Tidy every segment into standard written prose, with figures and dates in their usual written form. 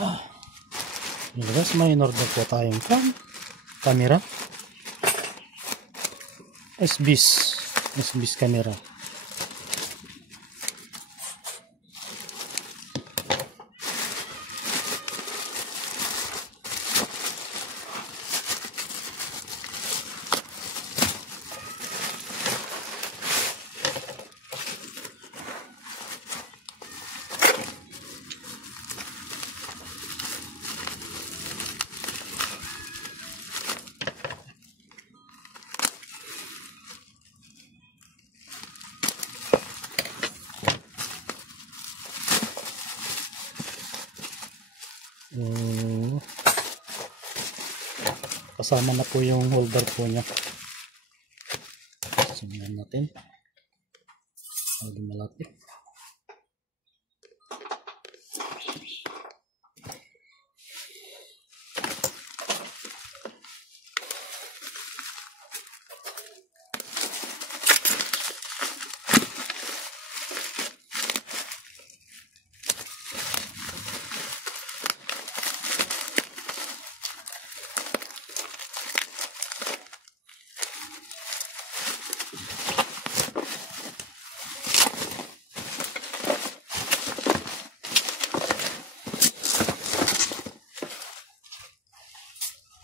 Guys, may in-order po tayong camera. SBIS camera. Kasama na po yung holder po niya. Sumiyan natin. Lagi malapit.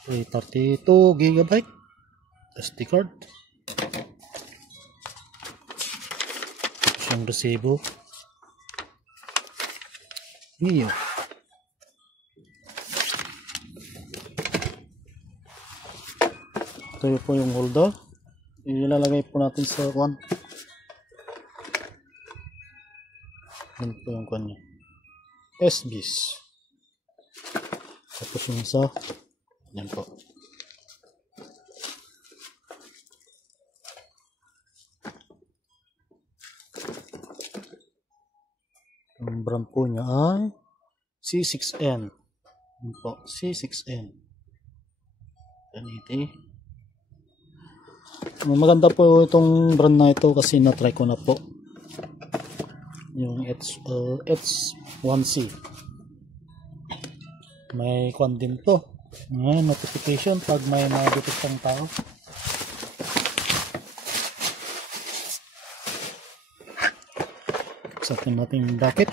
Okay, 32 GB SD card. Siyang resibo. Iyo. Ito po yung holder. Ilalagay po natin sa one. Yan po yung kanya. SBIS. Tapos yung isa. Yan po. Ang brand po niya ay C6N. Yan po, C6N. Ganito. Maganda po itong brand na ito kasi na-try ko na po. Yung H1C. May kwan din to. Notification pag may mga detectang tao. Saktan natin yung bracket.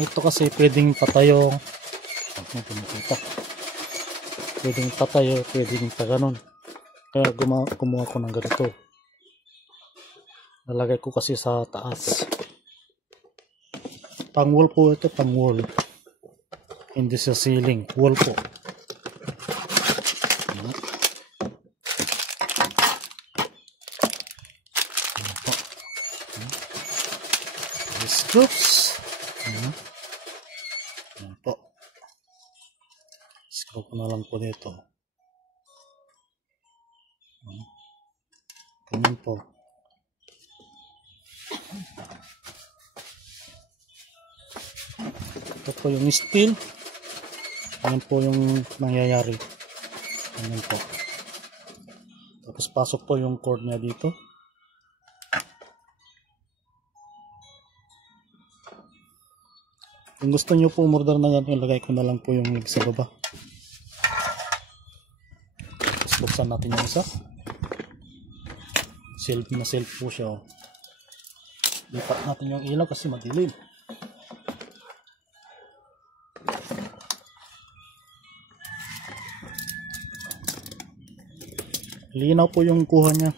Ito kasi pwedeng patayo. Pwedeng patayo, pwedeng taganon. Kaya kumuha ko ng ganito. Nalagay ko kasi sa taas. Pang wall po ito, pang wall. Hindi sa ceiling, wall po. Screws. Yan po. Screw ko na lang po dito. Ganyan po. Ito po yung steel. Ganyan po yung nangyayari. Ganyan po. Tapos pasok po yung cord niya dito. Kung gusto nyo po umorder na yan, ilagay ko na lang po yung link sa baba. Tapos buksan natin yung isa. Self na self po siya. Lipat natin yung ilaw kasi madilim. Linaw po yung kuha niya.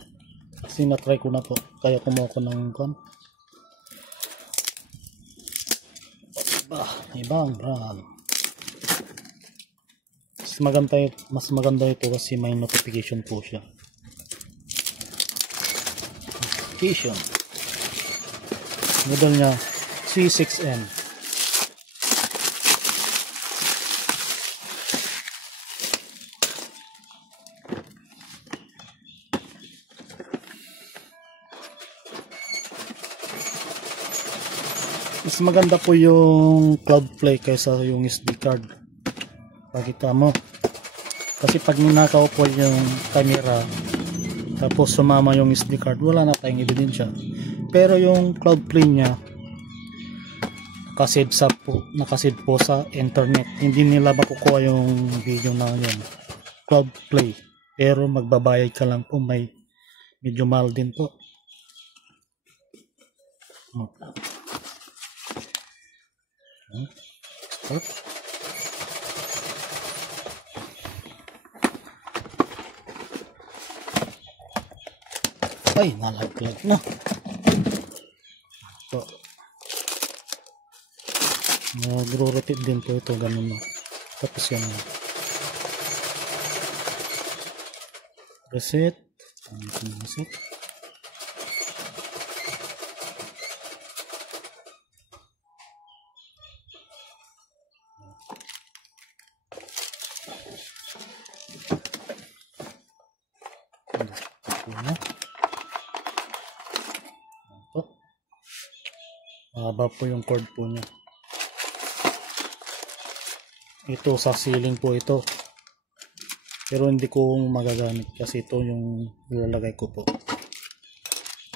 Kasi na-try ko na po. Kaya kumuha ko ng kan. Ibang brand. Mas maganda ito kasi may notification po siya. Notification. Model niya C6N. Mas maganda po yung Cloud Play kaysa yung SD card. Pakita mo. Kasi pag ninakaw po yung camera tapos sumama yung SD card, wala na tayong ebidensya. Pero yung cloud play niya nakasid po sa internet, hindi nila makukuha yung video na yun, cloud play. Pero magbabayad ka lang po, medyo mahal din po. Start. Ay, nalaglag na. So, nagro-rotate din po ito, ganun na. Tapos yan. Reset. Reset. Mahaba po yung cord po niya. Ito sa ceiling po ito. Pero hindi ko magagamit kasi ito yung ilalagay ko po.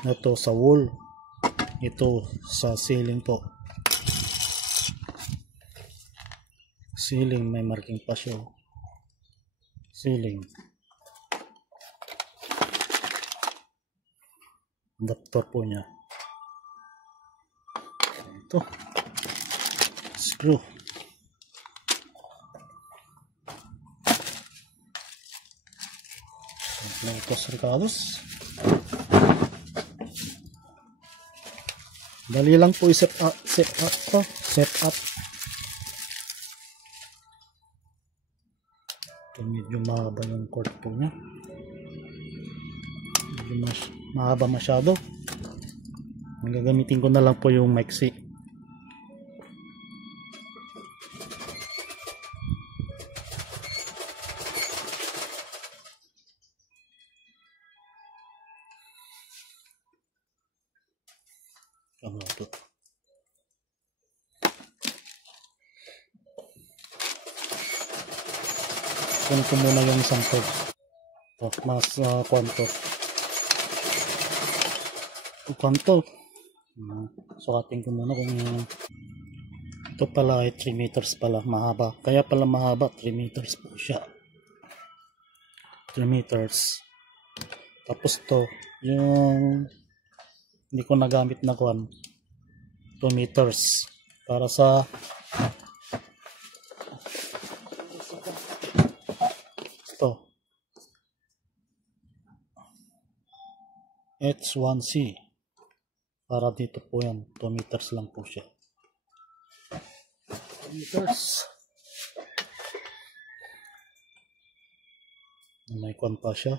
Ito sa wall. Ito sa ceiling po. Ceiling, may marking pa siya. Ceiling. Adapter po niya. Ito. Screw. Completos recados. Dali lang po i-set up to. Set up. Ito medyo mahaba yung cord po niya. Medyo mahaba masyado. Ang gagamitin ko na lang po yung maxi. Ano ito? Kunin ko muna yung isang cord. Mas kwanto. Sukatin ko muna kung ito pala ay 3 meters pala, mahaba. Kaya pala mahaba, 3 meters po siya. 3 meters. Tapos to, yung hindi ko nagamit na 2 meters. Para sa ito. H1C. Para dito po yan. 2 meters lang po siya. 2 meters. May kwan pa siya.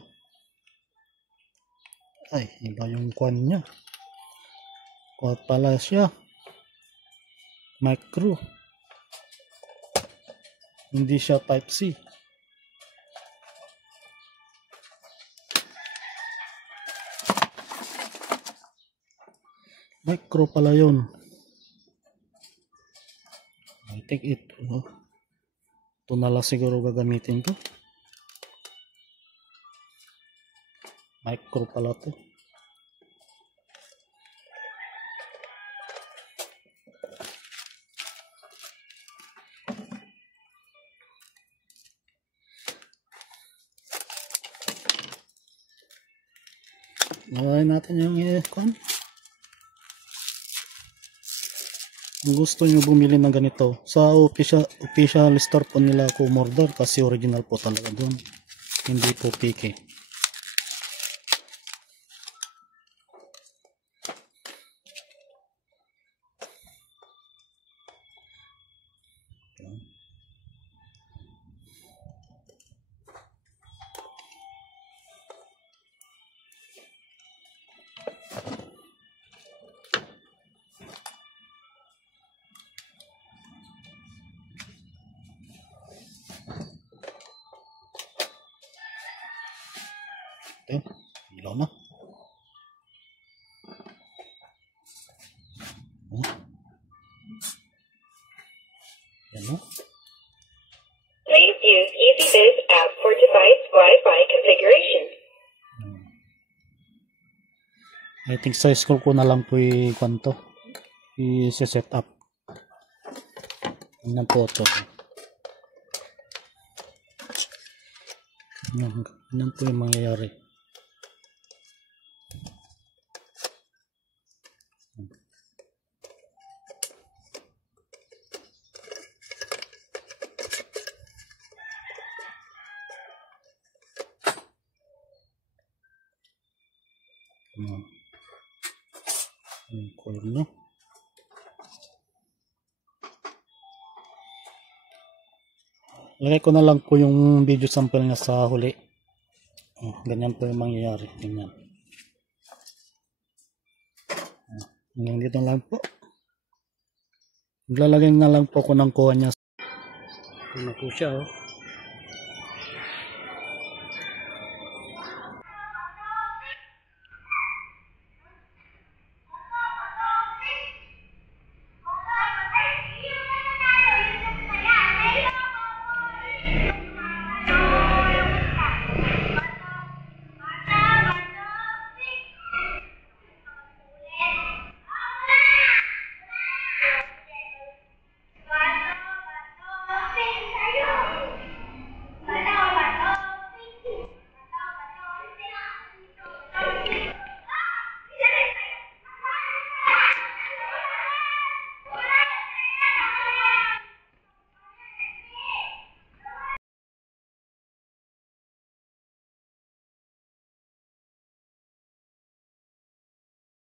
Ay, iba yung kwan niya. Kwan pala siya. Micro. Hindi siya type C. Micro pala yun. I think ito na lang siguro gagamitin to. Micro pala to. Nawain natin yung aircon. Kung gusto nyo bumili ng ganito, sa official store po nila ako umorder kasi original po talaga doon. Hindi po piki. Okay, ilaw na. Yan no. Please use EasyBoost tab for device Wi-Fi configuration. I think sa school ko na lang po i-set up. Yan po ito. Yan po yung mangyayari. Yung cord, no? Lagay ko na lang po yung video sample nga sa huli. Ganyan po yung mangyayari. Ganyan. Hanggang dito lang po. Maglalagay na lang po ako ng kuha niya. Ano po siya, oh.